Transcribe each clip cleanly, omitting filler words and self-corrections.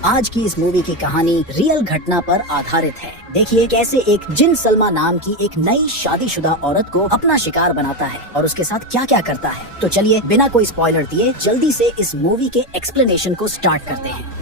आज की इस मूवी की कहानी रियल घटना पर आधारित है। देखिए कैसे एक जिन सलमा नाम की एक नई शादीशुदा औरत को अपना शिकार बनाता है और उसके साथ क्या क्या करता है। तो चलिए बिना कोई स्पॉइलर दिए जल्दी से इस मूवी के एक्सप्लेनेशन को स्टार्ट करते हैं।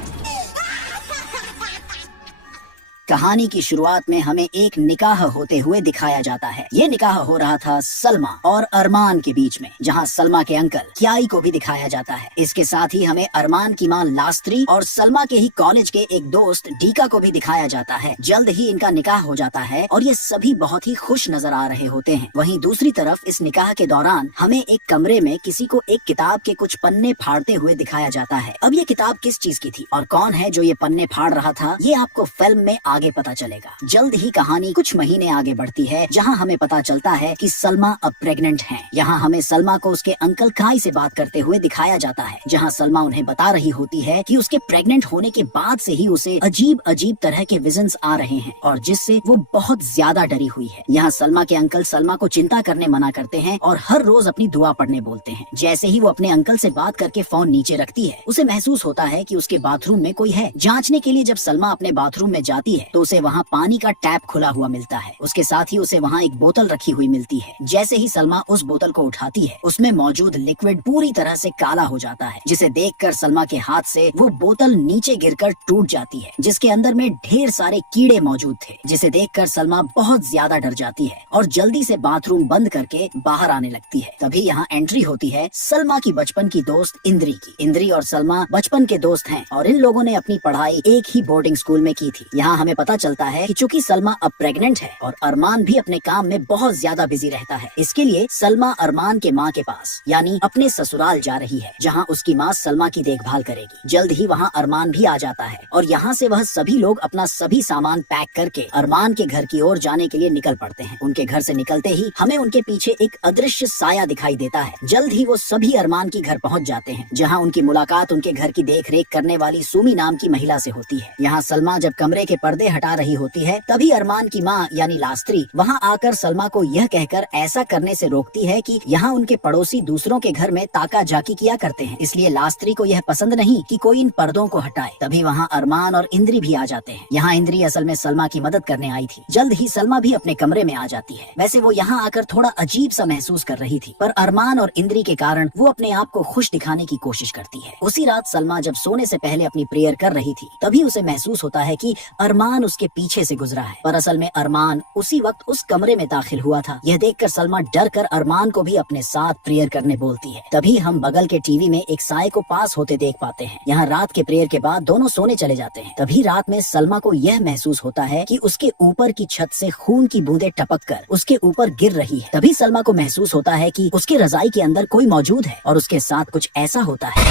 कहानी की शुरुआत में हमें एक निकाह होते हुए दिखाया जाता है। ये निकाह हो रहा था सलमा और अरमान के बीच में, जहाँ सलमा के अंकल क्याई को भी दिखाया जाता है। इसके साथ ही हमें अरमान की मां लास्त्री और सलमा के ही कॉलेज के एक दोस्त डीका को भी दिखाया जाता है। जल्द ही इनका निकाह हो जाता है और ये सभी बहुत ही खुश नजर आ रहे होते हैं। वहीं दूसरी तरफ इस निकाह के दौरान हमें एक कमरे में किसी को एक किताब के कुछ पन्ने फाड़ते हुए दिखाया जाता है। अब ये किताब किस चीज की थी और कौन है जो ये पन्ने फाड़ रहा था, ये आपको फिल्म में आगे पता चलेगा। जल्द ही कहानी कुछ महीने आगे बढ़ती है, जहां हमें पता चलता है कि सलमा अब प्रेग्नेंट है। यहाँ हमें सलमा को उसके अंकल काई से बात करते हुए दिखाया जाता है, जहां सलमा उन्हें बता रही होती है कि उसके प्रेग्नेंट होने के बाद से ही उसे अजीब अजीब तरह के विजन्स आ रहे हैं और जिससे वो बहुत ज्यादा डरी हुई है। यहाँ सलमा के अंकल सलमा को चिंता करने मना करते हैं और हर रोज अपनी दुआ पढ़ने बोलते हैं। जैसे ही वो अपने अंकल से बात करके फोन नीचे रखती है, उसे महसूस होता है कि उसके बाथरूम में कोई है। जांचने के लिए जब सलमा अपने बाथरूम में जाती है तो उसे वहाँ पानी का टैप खुला हुआ मिलता है। उसके साथ ही उसे वहाँ एक बोतल रखी हुई मिलती है। जैसे ही सलमा उस बोतल को उठाती है, उसमें मौजूद लिक्विड पूरी तरह से काला हो जाता है, जिसे देखकर सलमा के हाथ से वो बोतल नीचे गिरकर टूट जाती है, जिसके अंदर में ढेर सारे कीड़े मौजूद थे, जिसे देखकर सलमा बहुत ज्यादा डर जाती है और जल्दी से बाथरूम बंद करके बाहर आने लगती है। तभी यहाँ एंट्री होती है सलमा की बचपन की दोस्त इंद्री की। इंद्री और सलमा बचपन के दोस्त हैं और इन लोगों ने अपनी पढ़ाई एक ही बोर्डिंग स्कूल में की थी। यहाँ हमें पता चलता है कि चूंकि सलमा अब प्रेग्नेंट है और अरमान भी अपने काम में बहुत ज्यादा बिजी रहता है, इसके लिए सलमा अरमान के माँ के पास यानी अपने ससुराल जा रही है, जहाँ उसकी माँ सलमा की देखभाल करेगी। जल्द ही वहाँ अरमान भी आ जाता है और यहाँ से वह सभी लोग अपना सभी सामान पैक करके अरमान के घर की ओर जाने के लिए निकल पड़ते हैं। उनके घर से निकलते ही हमें उनके पीछे एक अदृश्य साया दिखाई देता है। जल्द ही वो सभी अरमान की घर पहुँच जाते हैं, जहाँ उनकी मुलाकात उनके घर की देख रेख करने वाली सुमी नाम की महिला से होती है। यहाँ सलमा जब कमरे के पर्दे हटा रही होती है, तभी अरमान की माँ यानी लास्त्री वहाँ आकर सलमा को यह कहकर ऐसा करने से रोकती है कि यहाँ उनके पड़ोसी दूसरों के घर में ताका जाकी किया करते हैं, इसलिए लास्त्री को यह पसंद नहीं कि कोई इन पर्दों को हटाए। तभी वहाँ अरमान और इंद्री भी आ जाते हैं। यहाँ इंद्री असल में सलमा की मदद करने आई थी। जल्द ही सलमा भी अपने कमरे में आ जाती है। वैसे वो यहाँ आकर थोड़ा अजीब सा महसूस कर रही थी, पर अरमान और इंद्री के कारण वो अपने आप को खुश दिखाने की कोशिश करती है। उसी रात सलमा जब सोने से पहले अपनी प्रेयर कर रही थी, तभी उसे महसूस होता है कि अरमान उसके पीछे से गुजरा है, पर असल में अरमान उसी वक्त उस कमरे में दाखिल हुआ था। यह देखकर सलमा डर कर अरमान को भी अपने साथ प्रेयर करने बोलती है। तभी हम बगल के टीवी में एक साए को पास होते देख पाते हैं। यहाँ रात के प्रेयर के बाद दोनों सोने चले जाते हैं। तभी रात में सलमा को यह महसूस होता है कि उसके ऊपर की छत से खून की बूंदें टपक कर उसके ऊपर गिर रही है। तभी सलमा को महसूस होता है कि उसके रजाई के अंदर कोई मौजूद है और उसके साथ कुछ ऐसा होता है।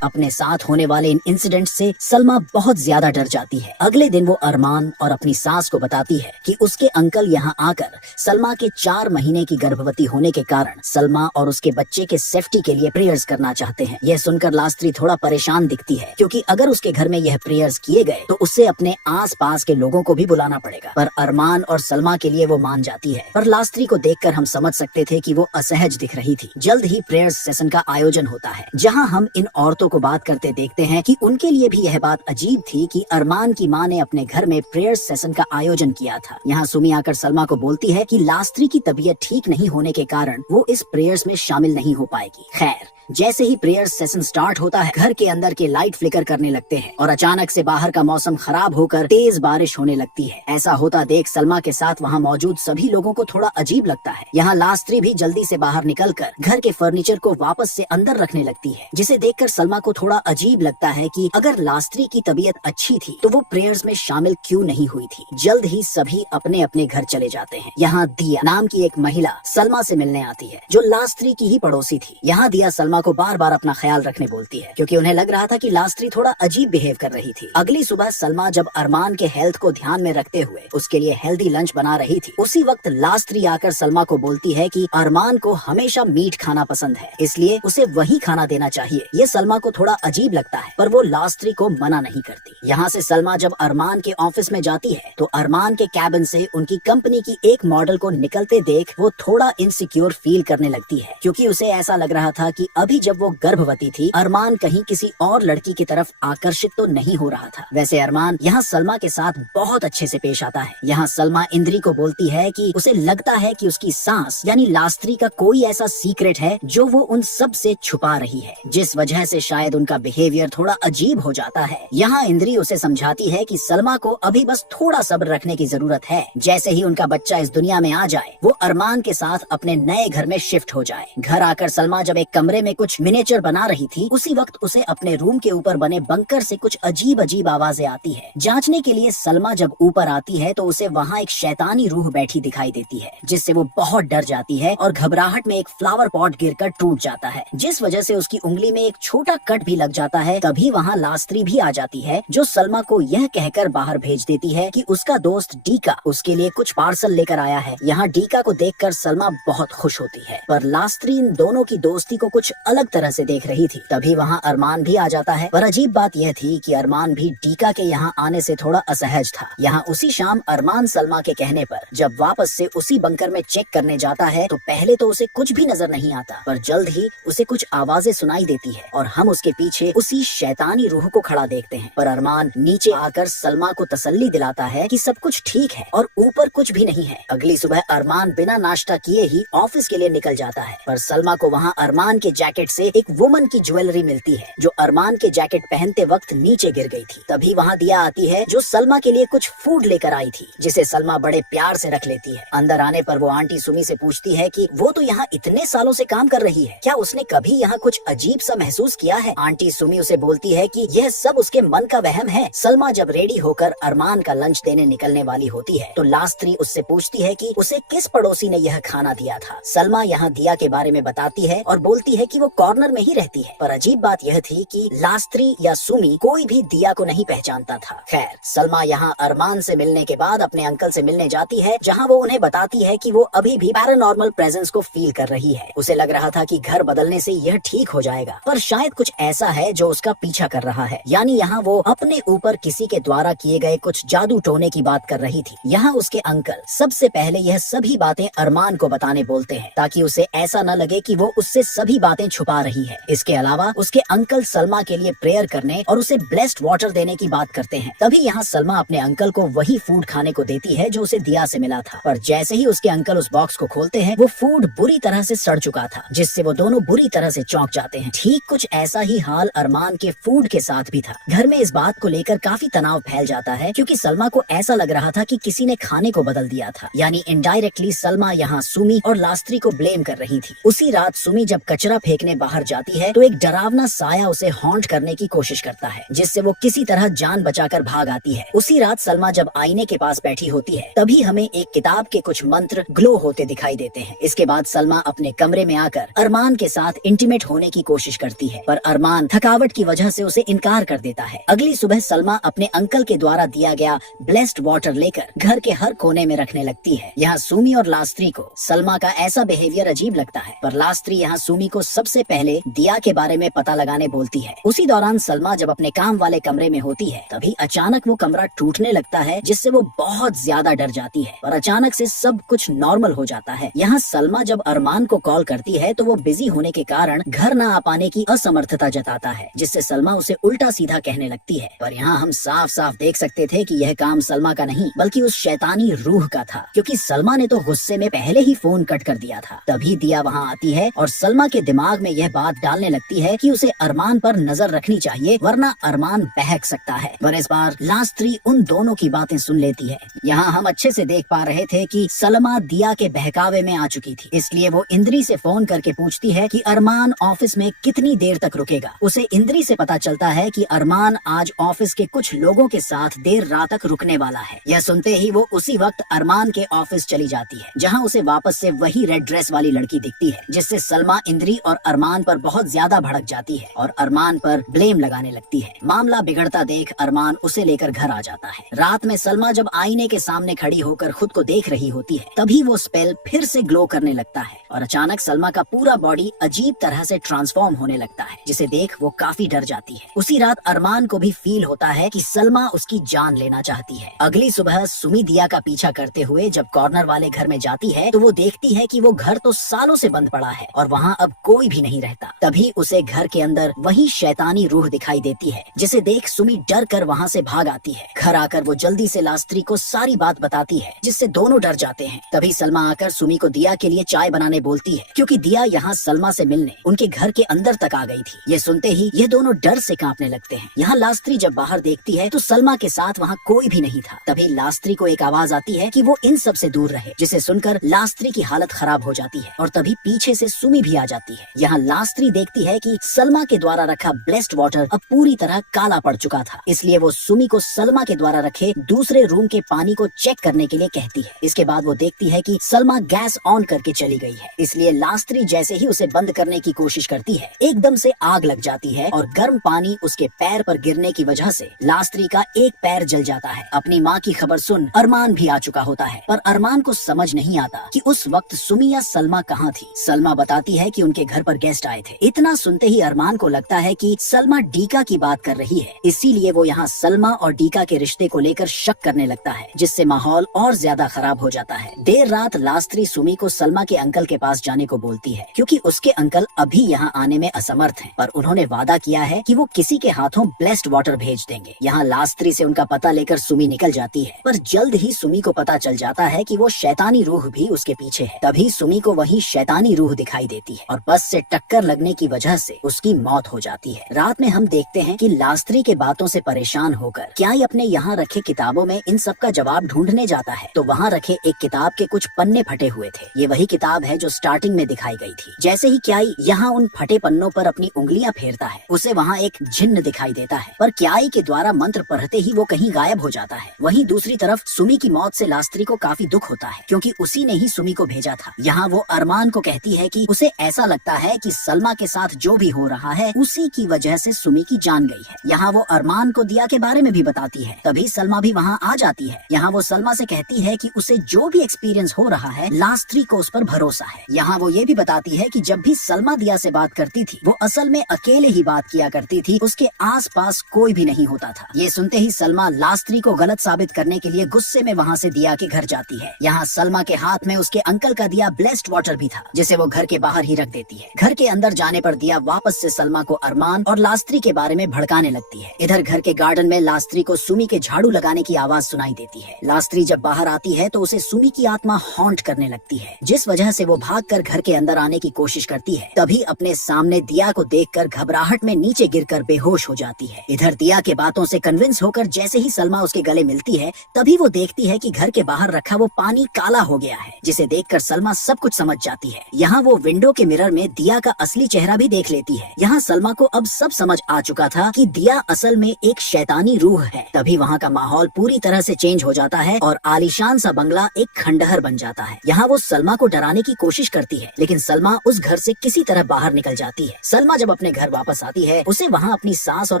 अपने साथ होने वाले इन इंसिडेंट से सलमा बहुत ज्यादा डर जाती है। अगले दिन वो अरमान और अपनी सास को बताती है कि उसके अंकल यहाँ आकर सलमा के 4 महीने की गर्भवती होने के कारण सलमा और उसके बच्चे के सेफ्टी के लिए प्रेयर्स करना चाहते हैं। यह सुनकर लास्त्री थोड़ा परेशान दिखती है, क्योंकि अगर उसके घर में यह प्रेयर्स किए गए तो उससे अपने आस पास के लोगों को भी बुलाना पड़ेगा। पर अरमान और सलमा के लिए वो मान जाती है, पर लास्त्री को देखकर हम समझ सकते थे कि वो असहज दिख रही थी। जल्द ही प्रेयर्स सेशन का आयोजन होता है, जहाँ हम इन औरतों को बात करते देखते हैं कि उनके लिए भी यह बात अजीब थी कि अरमान की माँ ने अपने घर में प्रेयर सेशन का आयोजन किया था। यहाँ सुमी आकर सलमा को बोलती है कि लास्त्री की तबीयत ठीक नहीं होने के कारण वो इस प्रेयर्स में शामिल नहीं हो पाएगी। खैर, जैसे ही प्रेयर सेशन स्टार्ट होता है, घर के अंदर के लाइट फ्लिकर करने लगते हैं और अचानक से बाहर का मौसम खराब होकर तेज बारिश होने लगती है। ऐसा होता देख सलमा के साथ वहाँ मौजूद सभी लोगों को थोड़ा अजीब लगता है। यहाँ लास्त्री भी जल्दी से बाहर निकलकर घर के फर्नीचर को वापस से अंदर रखने लगती है, जिसे देखकर सलमा को थोड़ा अजीब लगता है कि अगर लास्त्री की तबीयत अच्छी थी तो वो प्रेयर्स में शामिल क्यों नहीं हुई थी। जल्द ही सभी अपने अपने घर चले जाते हैं। यहाँ दिया नाम की एक महिला सलमा से मिलने आती है, जो लास्त्री की ही पड़ोसी थी। यहाँ दिया सलमा को बार बार अपना ख्याल रखने बोलती है, क्योंकि उन्हें लग रहा था कि लास्त्री थोड़ा अजीब बिहेव कर रही थी। अगली सुबह सलमा जब अरमान के हेल्थ को ध्यान में रखते हुए उसके लिए हेल्दी लंच बना रही थी, उसी वक्त लास्त्री आकर सलमा को बोलती है कि अरमान को हमेशा मीट खाना पसंद है, इसलिए उसे वही खाना देना चाहिए। ये सलमा को थोड़ा अजीब लगता है, पर वो लास्त्री को मना नहीं करती। यहाँ से सलमा जब अरमान के ऑफिस में जाती है तो अरमान के कैबिन से उनकी कंपनी की एक मॉडल को निकलते देख वो थोड़ा इनसिक्योर फील करने लगती है, क्योंकि उसे ऐसा लग रहा था कि अभी अभी जब वो गर्भवती थी, अरमान कहीं किसी और लड़की की तरफ आकर्षित तो नहीं हो रहा था। वैसे अरमान यहाँ सलमा के साथ बहुत अच्छे से पेश आता है। यहाँ सलमा इंद्री को बोलती है कि उसे लगता है कि उसकी सास यानी लास्त्री का कोई ऐसा सीक्रेट है जो वो उन सब से छुपा रही है, जिस वजह से शायद उनका बिहेवियर थोड़ा अजीब हो जाता है। यहाँ इंद्री उसे समझाती है कि सलमा को अभी बस थोड़ा सब्र रखने की जरूरत है। जैसे ही उनका बच्चा इस दुनिया में आ जाए, वो अरमान के साथ अपने नए घर में शिफ्ट हो जाए। घर आकर सलमा जब एक कमरे में कुछ मिनिएचर बना रही थी, उसी वक्त उसे अपने रूम के ऊपर बने बंकर से कुछ अजीब अजीब आवाजें आती है। जांचने के लिए सलमा जब ऊपर आती है तो उसे वहाँ एक शैतानी रूह बैठी दिखाई देती है, जिससे वो बहुत डर जाती है और घबराहट में एक फ्लावर पॉट गिरकर टूट जाता है, जिस वजह से उसकी उंगली में एक छोटा कट भी लग जाता है। तभी वहाँ लास्त्री भी आ जाती है, जो सलमा को यह कहकर बाहर भेज देती है कि उसका दोस्त डीका उसके लिए कुछ पार्सल लेकर आया है। यहाँ डीका को देखकर सलमा बहुत खुश होती है, पर लास्त्री इन दोनों की दोस्ती को कुछ अलग तरह से देख रही थी। तभी वहाँ अरमान भी आ जाता है, पर अजीब बात यह थी कि अरमान भी डीका के यहाँ आने से थोड़ा असहज था। यहाँ उसी शाम अरमान सलमा के कहने पर जब वापस से उसी बंकर में चेक करने जाता है तो पहले तो उसे कुछ भी नजर नहीं आता, पर जल्द ही उसे कुछ आवाजें सुनाई देती है और हम उसके पीछे उसी शैतानी रूह को खड़ा देखते हैं। पर अरमान नीचे आकर सलमा को तसल्ली दिलाता है कि सब कुछ ठीक है और ऊपर कुछ भी नहीं है। अगली सुबह अरमान बिना नाश्ता किए ही ऑफिस के लिए निकल जाता है, पर सलमा को वहाँ अरमान के जैकेट से एक वुमन की ज्वेलरी मिलती है, जो अरमान के जैकेट पहनते वक्त नीचे गिर गई थी। तभी वहाँ दिया आती है, जो सलमा के लिए कुछ फूड लेकर आई थी, जिसे सलमा बड़े प्यार से रख लेती है। अंदर आने पर वो आंटी सुमी से पूछती है कि वो तो यहाँ इतने सालों से काम कर रही है, क्या उसने कभी यहाँ कुछ अजीब सा महसूस किया है। आंटी सुमी उसे बोलती है कि यह सब उसके मन का वहम है। सलमा जब रेडी होकर अरमान का लंच देने निकलने वाली होती है तो लास्त्री उससे पूछती है कि उसे किस पड़ोसी ने यह खाना दिया था। सलमा यहाँ दिया के बारे में बताती है और बोलती है कि वो कॉर्नर में ही रहती है, पर अजीब बात यह थी कि लास्त्री या सुमी कोई भी दिया को नहीं पहचानता था। खैर, सलमा यहाँ अरमान से मिलने के बाद अपने अंकल से मिलने जाती है, जहाँ वो उन्हें बताती है कि वो अभी भी पैरानॉर्मल प्रेजेंस को फील कर रही है। उसे लग रहा था कि घर बदलने से यह ठीक हो जाएगा, पर शायद कुछ ऐसा है जो उसका पीछा कर रहा है। यानी यहाँ वो अपने ऊपर किसी के द्वारा किए गए कुछ जादू टोने की बात कर रही थी। यहाँ उसके अंकल सबसे पहले यह सभी बातें अरमान को बताने बोलते हैं, ताकि उसे ऐसा न लगे कि वो उससे सभी बातें छुपा रही है। इसके अलावा उसके अंकल सलमा के लिए प्रेयर करने और उसे ब्लेस्ड वाटर देने की बात करते हैं। तभी यहाँ सलमा अपने अंकल को वही फूड खाने को देती है जो उसे दिया से मिला था, पर जैसे ही उसके अंकल उस बॉक्स को खोलते हैं, वो फूड बुरी तरह से सड़ चुका था, जिससे वो दोनों बुरी तरह से चौंक जाते हैं। ठीक कुछ ऐसा ही हाल अरमान के फूड के साथ भी था। घर में इस बात को लेकर काफी तनाव फैल जाता है, क्योंकि सलमा को ऐसा लग रहा था कि किसी ने खाने को बदल दिया था। यानी इनडायरेक्टली सलमा यहाँ सुमी और लास्त्री को ब्लेम कर रही थी। उसी रात सुमी जब कचरा फेंकने बाहर जाती है तो एक डरावना साया उसे हॉन्ट करने की कोशिश करता है, जिससे वो किसी तरह जान बचाकर भाग आती है। उसी रात सलमा जब आईने के पास बैठी होती है, तभी हमें एक किताब के कुछ मंत्र ग्लो होते दिखाई देते हैं। इसके बाद सलमा अपने कमरे में आकर अरमान के साथ इंटीमेट होने की कोशिश करती है, पर अरमान थकावट की वजह से उसे इनकार कर देता है। अगली सुबह सलमा अपने अंकल के द्वारा दिया गया ब्लेस्ड वाटर लेकर घर के हर कोने में रखने लगती है। यहाँ सुमी और लास्त्री को सलमा का ऐसा बिहेवियर अजीब लगता है, पर लास्त्री यहाँ सुमी को सबसे पहले दिया के बारे में पता लगाने बोलती है। उसी दौरान सलमा जब अपने काम वाले कमरे में होती है, तभी अचानक वो कमरा टूटने लगता है, जिससे वो बहुत ज्यादा डर जाती है, पर अचानक से सब कुछ नॉर्मल हो जाता है। यहाँ सलमा जब अरमान को कॉल करती है तो वो बिजी होने के कारण घर न आ पाने की असमर्थता जताता है, जिससे सलमा उसे उल्टा सीधा कहने लगती है। पर यहाँ हम साफ साफ देख सकते थे कि यह काम सलमा का नहीं बल्कि उस शैतानी रूह का था, क्योंकि सलमा ने तो गुस्से में पहले ही फोन कट कर दिया था। तभी दिया वहाँ आती है और सलमा के दिमाग में यह बात डालने लगती है कि उसे अरमान पर नजर रखनी चाहिए, वरना अरमान बहक सकता है। पर इस बार लास्त्री उन दोनों की बातें सुन लेती है। यहाँ हम अच्छे से देख पा रहे थे कि सलमा दिया के बहकावे में आ चुकी थी, इसलिए वो इंद्री से फोन करके पूछती है कि अरमान ऑफिस में कितनी देर तक रुकेगा। उसे इंद्री से पता चलता है कि अरमान आज ऑफिस के कुछ लोगों के साथ देर रात तक रुकने वाला है। यह सुनते ही वो उसी वक्त अरमान के ऑफिस चली जाती है, जहाँ उसे वापस से वही रेड ड्रेस वाली लड़की दिखती है, जिससे सलमा इंद्री और अरमान पर बहुत ज्यादा भड़क जाती है और अरमान पर ब्लेम लगाने लगती है। मामला बिगड़ता देख अरमान उसे लेकर घर आ जाता है। रात में सलमा जब आईने के सामने खड़ी होकर खुद को देख रही होती है, तभी वो स्पेल फिर से ग्लो करने लगता है और अचानक सलमा का पूरा बॉडी अजीब तरह से ट्रांसफॉर्म होने लगता है, जिसे देख वो काफी डर जाती है। उसी रात अरमान को भी फील होता है कि सलमा उसकी जान लेना चाहती है। अगली सुबह सुमी दिया का पीछा करते हुए जब कॉर्नर वाले घर में जाती है तो वो देखती है कि वो घर तो सालों से बंद पड़ा है और वहाँ अब कोई भी नहीं रहता। तभी उसे घर के अंदर वही शैतानी रूह दिखाई देती है, जिसे देख सुमी डर कर वहाँ से भाग आती है। घर आकर वो जल्दी से लास्त्री को सारी बात बताती है, जिससे दोनों डर जाते हैं। तभी सलमा आकर सुमी को दिया के लिए चाय बनाने बोलती है, क्योंकि दिया यहाँ सलमा से मिलने उनके घर के अंदर तक आ गई थी। ये सुनते ही ये दोनों डर से कांपने लगते हैं। यहाँ लास्त्री जब बाहर देखती है तो सलमा के साथ वहाँ कोई भी नहीं था। तभी लास्त्री को एक आवाज आती है कि वो इन सब से दूर रहे, जिसे सुनकर लास्त्री की हालत खराब हो जाती है और तभी पीछे से सुमी भी आ जाती है। यहाँ लास्त्री देखती है कि सलमा के द्वारा रखा ब्लेस्ड वाटर अब पूरी तरह काला पड़ चुका था, इसलिए वो सुमी को सलमा के द्वारा रखे दूसरे रूम के पानी को चेक करने के लिए कहती है। इसके बाद वो देखती है कि सलमा गैस ऑन करके चली गई है, इसलिए लास्त्री जैसे ही उसे बंद करने की कोशिश करती है, एकदम से आग लग जाती है और गर्म पानी उसके पैर पर गिरने की वजह से लास्त्री का एक पैर जल जाता है। अपनी माँ की खबर सुन अरमान भी आ चुका होता है, पर अरमान को समझ नहीं आता कि उस वक्त सुमी या सलमा कहाँ थी। सलमा बताती है कि उनके घर पर गेस्ट आए थे। इतना सुनते ही अरमान को लगता है कि सलमा डीका की बात कर रही है, इसीलिए वो यहाँ सलमा और डीका के रिश्ते को लेकर शक करने लगता है, जिससे माहौल और ज्यादा खराब हो जाता है। देर रात लास्त्री सुमी को सलमा के अंकल के पास जाने को बोलती है, क्योंकि उसके अंकल अभी यहाँ आने में असमर्थ हैं, पर उन्होंने वादा किया है कि वो किसी के हाथों ब्लेस्ड वाटर भेज देंगे। यहाँ लास्त्री से उनका पता लेकर सुमी निकल जाती है, पर जल्द ही सुमी को पता चल जाता है कि वो शैतानी रूह भी उसके पीछे है। तभी सुमी को वही शैतानी रूह दिखाई देती है और बस से टक्कर लगने की वजह से उसकी मौत हो जाती है। रात में हम देखते हैं कि लास्त्री के बातों से परेशान होकर क्या ही अपने यहाँ रखे किताबों में इन सब का जवाब ढूंढने जाता है, तो वहाँ रखे एक किताब के कुछ पन्ने फटे हुए थे। ये वही किताब है जो स्टार्टिंग में दिखाई गई थी। जैसे ही क्याई यहाँ उन फटे पन्नों पर अपनी उंगलियां फेरता है, उसे वहाँ एक जिन्न दिखाई देता है, पर क्याई के द्वारा मंत्र पढ़ते ही वो कहीं गायब हो जाता है। वहीं दूसरी तरफ सुमी की मौत से लास्त्री को काफी दुख होता है, क्योंकि उसी ने ही सुमी को भेजा था। यहाँ वो अरमान को कहती है कि उसे ऐसा लगता है कि सलमा के साथ जो भी हो रहा है उसी की वजह से सुमी की जान गई है। यहाँ वो अरमान को दिया के बारे में भी बताती है। तभी सलमा भी वहाँ आ जाती है। यहाँ वो सलमा से कहती है कि उसे जो भी एक्सपीरियंस हो रहा है लास्त्री को उस पर भरोसा है। यहाँ वो ये भी बताती है कि जब भी सलमा दिया से बात करती थी वो असल में अकेले ही बात किया करती थी, उसके आसपास कोई भी नहीं होता था। ये सुनते ही सलमा लास्त्री को गलत साबित करने के लिए गुस्से में वहाँ से दिया के घर जाती है। यहाँ सलमा के हाथ में उसके अंकल का दिया ब्लेस्ड वाटर भी था, जिसे वो घर के बाहर ही रख देती है। घर के अंदर जाने पर दिया वापस से सलमा को अरमान और लास्त्री के बारे में भड़काने लगती है। इधर घर के गार्डन में लास्त्री को सुमी के झाड़ू लगाने की आवाज सुनाई देती है। लास्त्री जब बाहर आती है तो उसे सुमी की आत्मा हॉन्ट करने लगती है, जिस वजह से वो भागकर घर के अंदर आने की कोशिश करती है। तभी अपने सामने दिया को देखकर घबराहट में नीचे गिरकर बेहोश हो जाती है। इधर दिया के बातों से कन्विंस होकर जैसे ही सलमा उसके गले मिलती है, तभी वो देखती है कि घर के बाहर रखा वो पानी काला हो गया है, जिसे देखकर सलमा सब कुछ समझ जाती है। यहाँ वो विंडो के मिरर में दिया का असली चेहरा भी देख लेती है। यहाँ सलमा को अब सब समझ आ चुका था कि दिया असल में एक शैतानी रूह है। तभी वहाँ का माहौल पूरी तरह से चेंज हो जाता है और आलीशान सा बंगला एक खंडहर बन जाता है। यहाँ वो सलमा को डराने की कोशिश करती है, लेकिन सलमा उस घर से किसी तरह बाहर निकल जाती है। सलमा जब अपने घर वापस आती है, उसे वहाँ अपनी सास और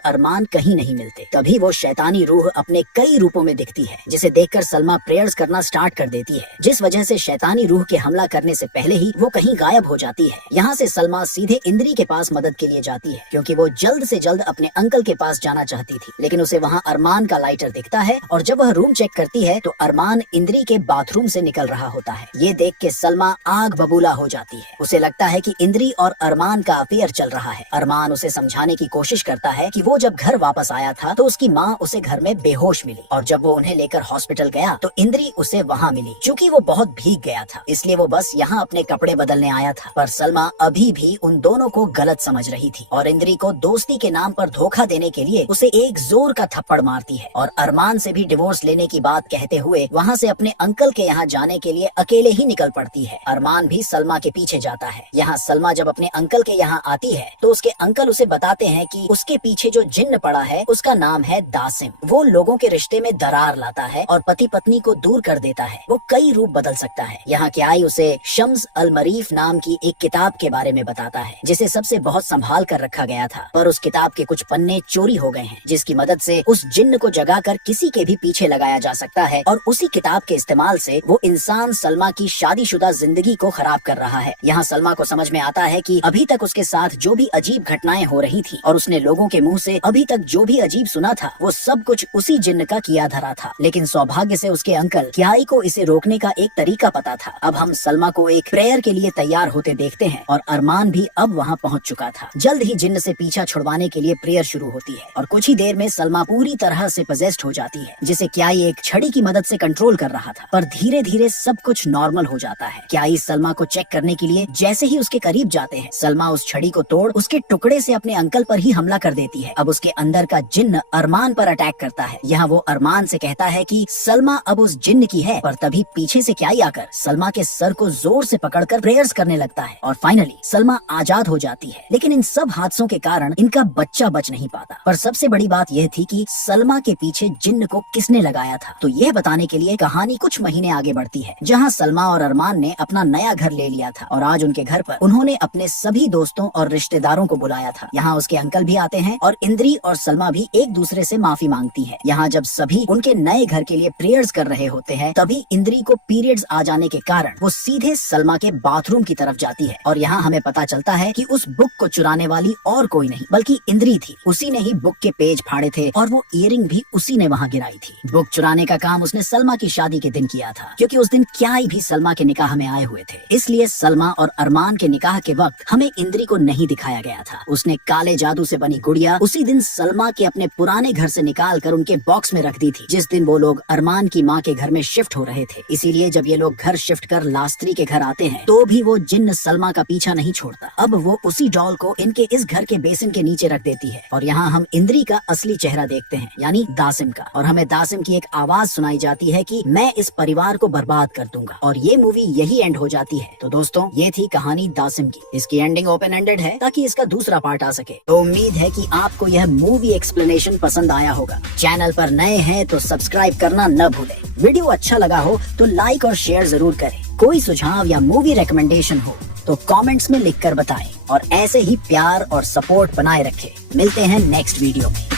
अरमान कहीं नहीं मिलते। तभी वो शैतानी रूह अपने कई रूपों में दिखती है, जिसे देखकर सलमा प्रेयर्स करना स्टार्ट कर देती है, जिस वजह से शैतानी रूह के हमला करने से पहले ही वो कहीं गायब हो जाती है। यहाँ से सलमा सीधे इंद्री के पास मदद के लिए जाती है, क्योंकि वो जल्द से जल्द अपने अंकल के पास जाना चाहती थी, लेकिन उसे वहाँ अरमान का लाइटर दिखता है और जब वह रूम चेक करती है तो अरमान इंद्री के बाथरूम से निकल रहा होता है। ये देख के सलमा आग बबूला हो जाती है। उसे लगता है कि इंद्री और अरमान का अफेयर चल रहा है। अरमान उसे समझाने की कोशिश करता है कि वो जब घर वापस आया था तो उसकी माँ उसे घर में बेहोश मिली और जब वो उन्हें लेकर हॉस्पिटल गया तो इंद्री उसे वहाँ मिली। चूँकि वो बहुत भीग गया था, इसलिए वो बस यहाँ अपने कपड़े बदलने आया था, पर सलमा अभी भी उन दोनों को गलत समझ रही थी और इंद्री को दोस्ती के नाम पर धोखा देने के लिए उसे एक जोर का थप्पड़ मारती है और अरमान से भी डिवोर्स लेने की बात कहते हुए वहाँ से अपने अंकल के यहाँ जाने के लिए अकेले ही निकल पड़ती है। अरमान भी सलमा के पीछे जाता है। यहाँ सलमा जब अपने अंकल के यहाँ आती है तो उसके अंकल उसे बताते हैं कि उसके पीछे जो जिन्न पड़ा है उसका नाम है दासिम। वो लोगों के रिश्ते में दरार लाता है और पति पत्नी को दूर कर देता है। वो कई रूप बदल सकता है। यहाँ क्याई उसे शम्स अल मरीफ नाम की एक किताब के बारे में बताता है, जिसे सबसे बहुत संभाल कर रखा गया था, पर उस किताब के कुछ पन्ने चोरी हो गए हैं, जिसकी मदद से उस जिन्न को जगाकर किसी के भी पीछे लगाया जा सकता है और उसी किताब के इस्तेमाल से वो इंसान सलमा की शादीशुदा जिंदगी को खराब कर रहा है। यहाँ सलमा को समझ में आता है कि अभी तक उसके साथ जो भी अजीब घटनाएं हो रही थी और उसने लोगों के मुंह से अभी तक जो भी अजीब सुना था वो सब कुछ उसी जिन्न का किया धरा था। लेकिन सौभाग्य से उसके अंकल क्याई को इसे रोकने का एक तरीका पता था। अब हम सलमा को एक प्रेयर के लिए तैयार होते देखते हैं और अरमान भी अब वहाँ पहुँच चुका था। जल्द ही जिन्न से पीछा छुड़वाने के लिए प्रेयर शुरू होती है और कुछ ही देर में सलमा पूरी तरह से पजेस्ड हो जाती है, जिसे क्याई एक छड़ी की मदद से कंट्रोल कर रहा था। पर धीरे धीरे सब कुछ नॉर्मल हो जाता है। क्याई सलमा को चेक करने के लिए जैसे ही उसके करीब जाते हैं, सलमा उस छड़ी को तोड़ उसके टुकड़े से अपने अंकल पर ही हमला कर देती है। अब उसके अंदर का जिन्न अरमान पर अटैक करता है। यहाँ वो अरमान से कहता है कि सलमा अब उस जिन्न की है, पर तभी पीछे से क्याई आकर सलमा के सर को जोर से पकड़कर प्रेयर्स करने लगता है और फाइनली सलमा आजाद हो जाती है। लेकिन इन सब हादसों के कारण इनका बच्चा बच नहीं पाता। पर सबसे बड़ी बात यह थी कि सलमा के पीछे जिन्न को किसने लगाया था। तो यह बताने के लिए कहानी कुछ महीने आगे बढ़ती है, जहाँ सलमा और अरमान ने अपना नया घर ले लिया था और आज उनके घर पर उन्होंने अपने सभी दोस्तों और रिश्तेदारों को बुलाया था। यहाँ उसके अंकल भी आते हैं और इंद्री और सलमा भी एक दूसरे से माफी मांगती है। यहाँ जब सभी उनके नए घर के लिए प्रेयर्स कर रहे होते हैं, तभी इंद्री को पीरियड्स आ जाने के कारण वो सीधे सलमा के बाथरूम की तरफ जाती है और यहाँ हमें पता चलता है कि उस बुक को चुराने वाली और कोई नहीं बल्कि इंद्री थी। उसी ने ही बुक के पेज फाड़े थे और वो इयरिंग भी उसी ने वहाँ गिराई थी। बुक चुराने का काम उसने सलमा की शादी के दिन किया था, क्योंकि उस दिन क्याई भी सलमा के निकाह में आए हुए थे। इसलिए सलमा और अरमान के निकाह के वक्त हमें इंद्री को नहीं दिखाया गया था। उसने काले जादू से बनी गुड़िया उसी दिन सलमा के अपने पुराने घर से निकाल कर उनके बॉक्स में रख दी थी, जिस दिन वो लोग अरमान की माँ के घर में शिफ्ट हो रहे थे। इसीलिए जब ये लोग घर शिफ्ट कर लास्त्री के घर आते हैं, तो भी वो जिन्न सलमा का पीछा नहीं छोड़ता। अब वो उसी डॉल को इनके इस घर के बेसिन के नीचे रख देती है और यहाँ हम इंद्री का असली चेहरा देखते हैं, यानी दासिम का। और हमें दासिम की एक आवाज सुनाई जाती है कि मैं इस परिवार को बर्बाद कर दूंगा, और ये मूवी यही एंड हो जाती है। तो दोस्तों, ये थी कहानी दासिम की। इसकी एंडिंग ओपन एंडेड है ताकि इसका दूसरा पार्ट आ सके। तो उम्मीद है कि आपको यह मूवी एक्सप्लेनेशन पसंद आया होगा। चैनल पर नए हैं तो सब्सक्राइब करना न भूलें। वीडियो अच्छा लगा हो तो लाइक और शेयर जरूर करें। कोई सुझाव या मूवी रिकमेंडेशन हो तो कमेंट्स में लिखकर बताएं और ऐसे ही प्यार और सपोर्ट बनाए रखें। मिलते हैं नेक्स्ट वीडियो में।